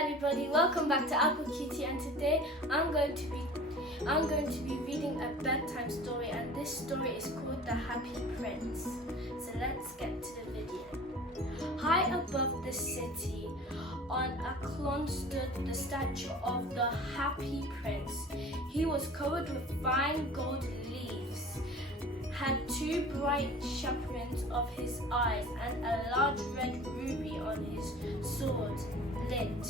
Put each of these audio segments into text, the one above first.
everybody, welcome back to Apple Cutie, and today I'm going to be reading a bedtime story, and this story is called The Happy Prince. So let's get to the video. High above the city, on a column stood the statue of the Happy Prince. He was covered with fine gold leaves, had two bright chaperons of his eyes, and a large red ruby on his sword lit.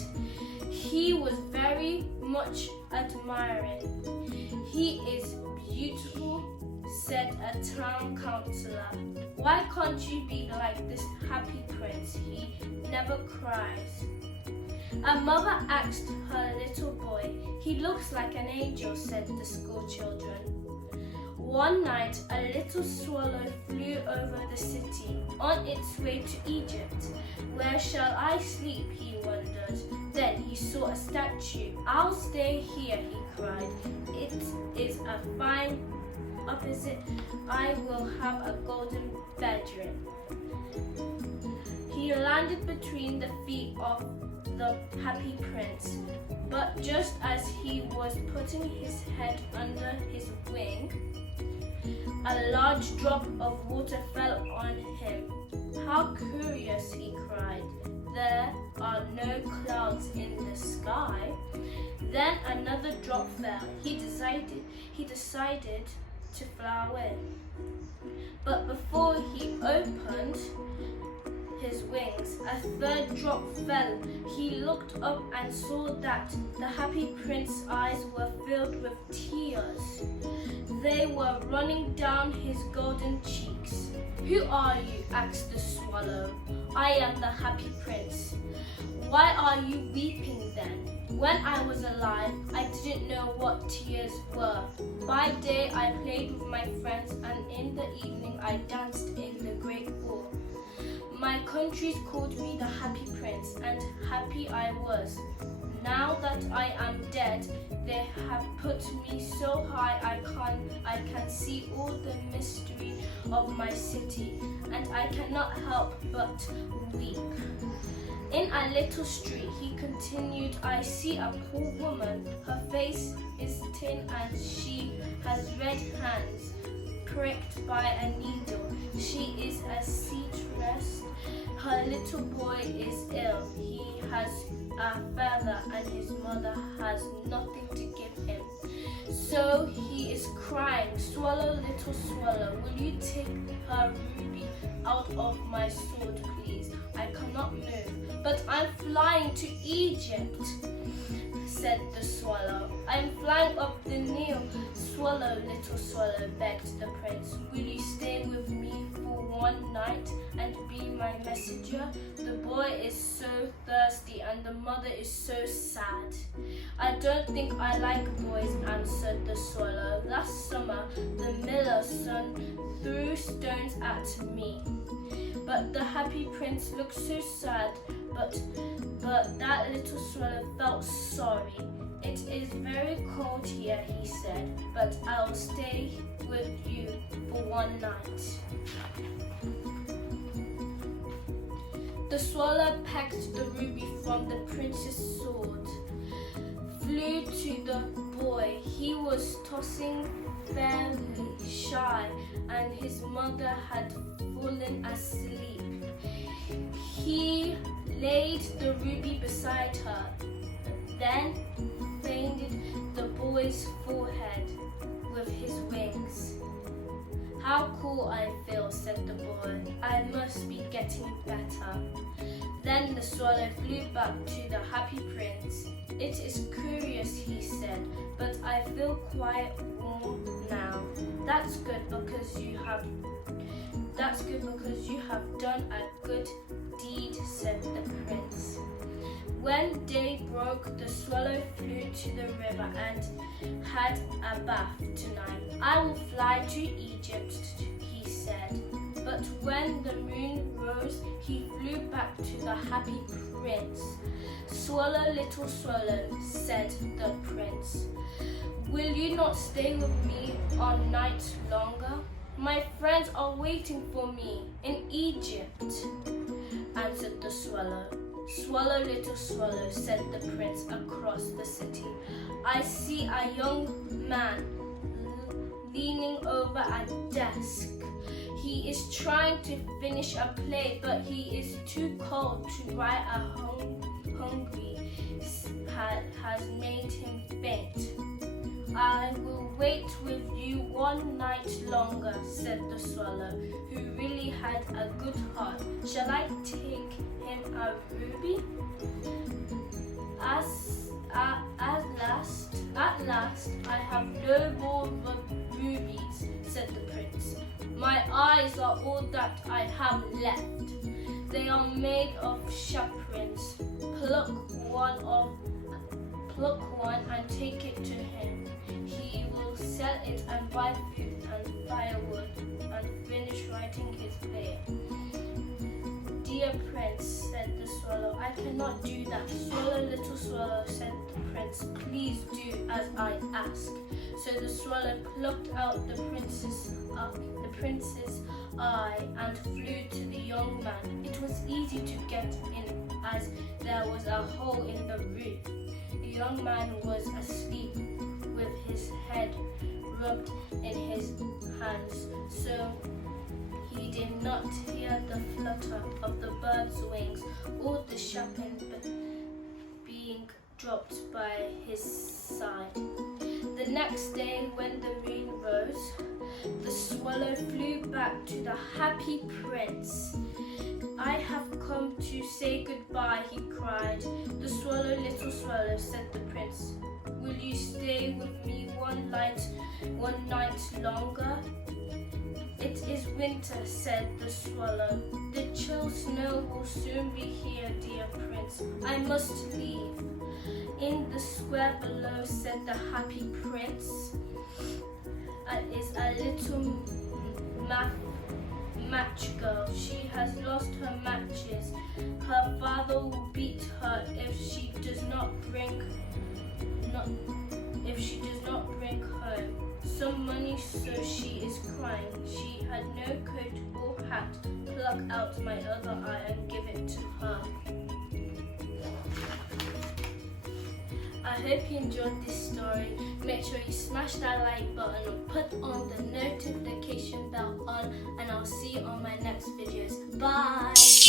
He was very much admiring. "He is beautiful," said a town councillor. "Why can't you be like this Happy Prince? He never cries." A mother asked her little boy. "He looks like an angel," said the school children. One night, a little swallow flew over the city on its way to Egypt. "Where shall I sleep?" he wondered. Then he saw a statue. "I'll stay here," he cried. "It is a fine opposite. I will have a golden bedroom." He landed between the feet of the Happy Prince, but just as he was putting his head under his wing, a large drop of water fell on him. "How curious," he cried. "There are no clouds in the sky." Then another drop fell. He decided to fly away. But before he opened his wings, a third drop fell. He looked up and saw that the Happy Prince's eyes were filled with tears. They were running down his golden cheeks. "Who are you?" asked the swallow. "I am the Happy Prince." "Why are you weeping then?" "When I was alive, I didn't know what tears were. By day I played with my friends, and in the evening I danced in the great hall. My countries called me the Happy Prince, and happy I was. Now that I am dead, they have put me so high I can see all the mystery of my city, and I cannot help but weep. In a little street," he continued, "I see a poor woman. Her face is thin and she has red hands pricked by a needle. She is a seamstress. Her little boy is ill. He has a fever and his mother has nothing to give him. So he is crying. Swallow, little swallow, will you take her ruby out of my sword, please? I cannot move." "But I'm flying to Egypt," said the swallow. "I'm flying up the Nile." "Swallow, little swallow," begged the prince, "will you stay with me for one night and be my messenger? The boy is so thirsty and the mother is so sad." "I don't think I like boys," answered the swallow. "Last summer, the miller's son threw stones at me." But the Happy Prince looked so sad, but that little swallow felt sorry. "It is very cold here," he said, "but I'll stay with you for one night." The swallow pecked the ruby from the prince's sword, flew to the boy. He was tossing fairly shy, and his mother had fallen asleep. He laid the ruby beside her, then painted the boy's forehead with his wings. "How cool I feel," said the boy. "I must be getting better." Then the swallow flew back to the Happy Prince. "It is curious," he said, "but I feel quite warm now." That's good because you have done a good deed," said the prince. When day broke, the swallow flew to the river and had a bath tonight. "I will fly to Egypt," he said. But when the moon rose, he flew back to the Happy Prince. "Swallow, little swallow," said the prince, "will you not stay with me a night longer? My friends are waiting for me in Egypt," answered the swallow. "Swallow, little swallow," said the prince across the city. "I see a young man leaning over a desk. He is trying to finish a play, but he is too cold to write. A hungry has made him faint." "I will wait with you one night longer," said the swallow, who really had a good heart. "Shall I take him a ruby?" At last, "I have no more rubies," said the prince. "My eyes are all that I have left. They are made of chaperons. Pluck one and take it to him. He will sell it and buy food and firewood and finish writing his play." "Dear prince," said the swallow, "I cannot do that." "Swallow, little swallow," said the prince, "please do as I ask." So the swallow plucked out the prince's eye and flew to the young man. It was easy to get in as there was a hole in the roof. The young man was asleep with his head rubbed in his hands, so he did not hear the flutter of the bird's wings or the chaperone being dropped by his side. The next day, when the moon rose, the swallow flew back to the happy prince. "I have come to say goodbye," he cried. "The swallow, little swallow," said the prince. "Will you stay with me one night longer?" "It is winter," said the swallow. "The chill snow will soon be here, dear prince. I must leave." "In the square below," said the happy prince, "is a little match girl. She has lost her matches. Her father will beat her if she does not bring home some money, so she is crying. She had no coat or hat. Pluck out my other eye and give it to her." I hope you enjoyed this story. Make sure you smash that like button and put on the notification bell on, and I'll see you on my next videos. Bye!